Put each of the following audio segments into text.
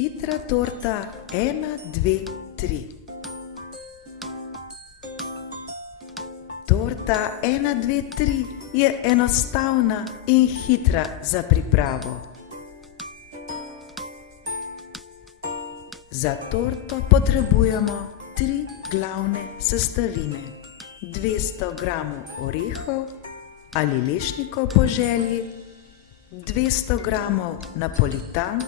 Hitra torta 1, 2, 3. Torta 1, 2, 3 je enostavna in hitra za pripravo. Za torto potrebujemo 3 glavne sestavine: 200 g orehov ali lešnikov po želji, 200 g napolitank,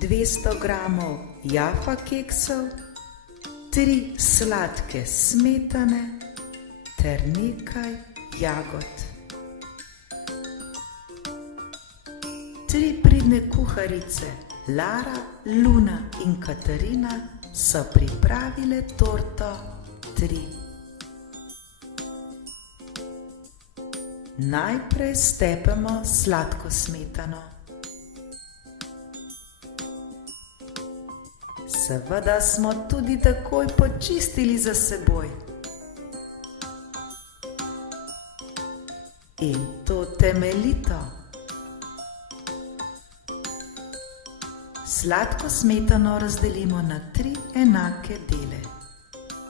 200 g jaffa keksov, 3 sladke smetane ter nekaj jagod. 3 pridne kuharice, Lara, Luna in Katarina, so pripravile torto 3. Najprej stepemo sladko smetano. Seveda smo tudi takoj počistili za seboj. In to temeljito. Sladko smetano razdelimo na 3 enake dele.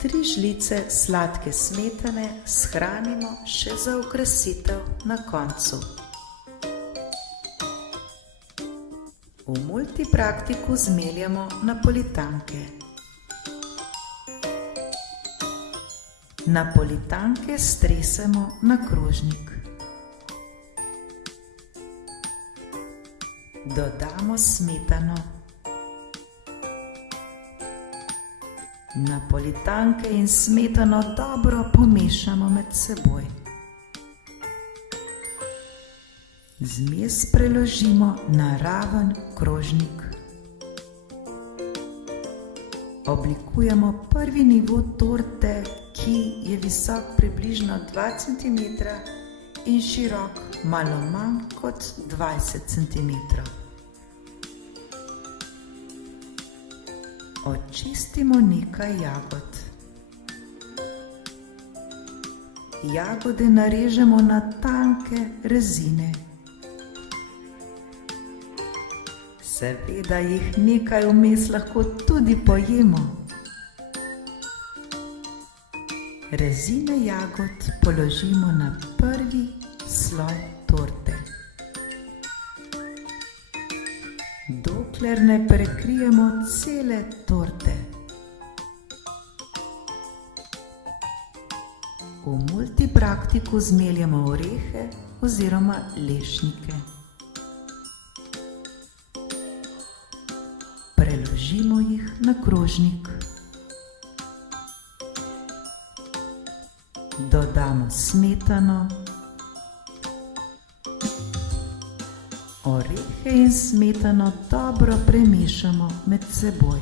3 žlice sladke smetane shranimo še za okrasitev na koncu. V multipraktiku zmeljamo napolitanke. Napolitanke stresemo na krožnik. Dodamo smetano. Napolitanke in smetano dobro pomešamo med seboj. Zmes preložimo na raven krožnik. Oblikujemo prvi nivo torte, ki je visok približno 2 cm in širok malo manj kot 20 cm. Očistimo nekaj jagod. Jagode narežemo na tanke rezine. Seveda jih nekaj vmes lahko tudi pojemo. Rezine jagod položimo na prvi sloj torte. Dokler ne prekrijemo cele torte. V multipraktiku zmeljemo orehe oziroma lešnike. Preložimo jih na krožnik. Dodamo smetano, orehe in smetano dobro premešamo med seboj.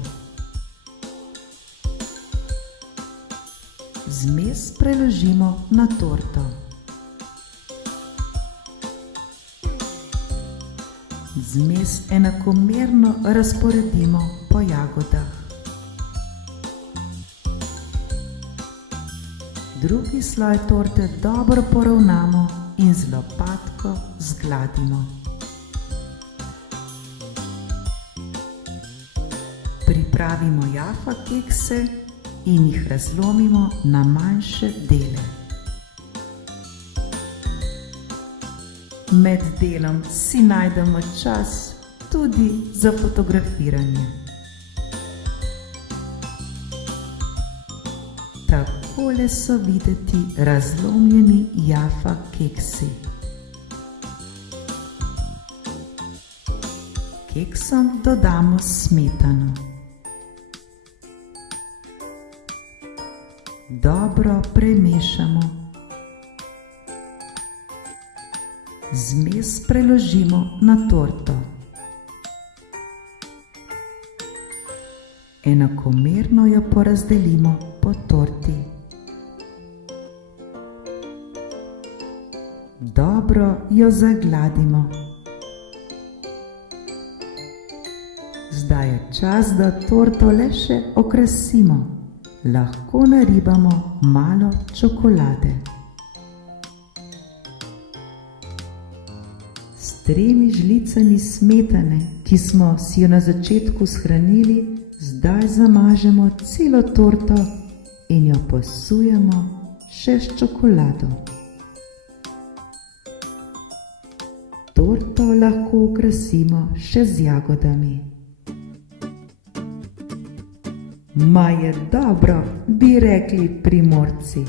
Zmes preložimo na torto. Zmes enakomerno razporedimo po jagodah. Drugi sloj torte dobro poravnamo in z lopatko zgladimo. Pripravimo jaffa kekse in jih razlomimo na manjše dele. Med delom si najdemo čas tudi za fotografiranje. Takole so videti razlomljeni jaffa keksi. Keksom dodamo smetano. Dobro premešamo. Zmes preložimo na torto. Enakomerno jo porazdelimo po torti. Dobro jo zagladimo. Zdaj je čas, da torto le še okrasimo. Lahko naribamo malo čokolade. S 3 žlicami smetane ki smo si jo na začetku shranili, zdaj zamažemo celo torto in jo posujemo še s čokolado. Torto lahko okrasimo še z jagodami. Ma je dobro, bi rekli Primorci.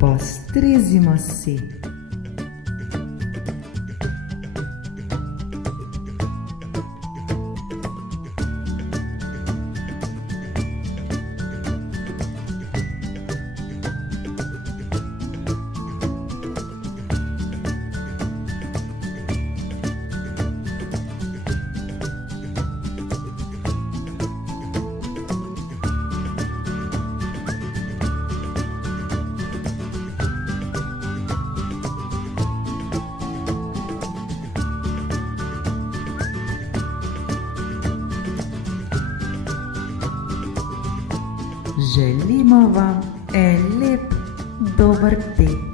Postrezimo si. Želimo vam en lep, dober tek.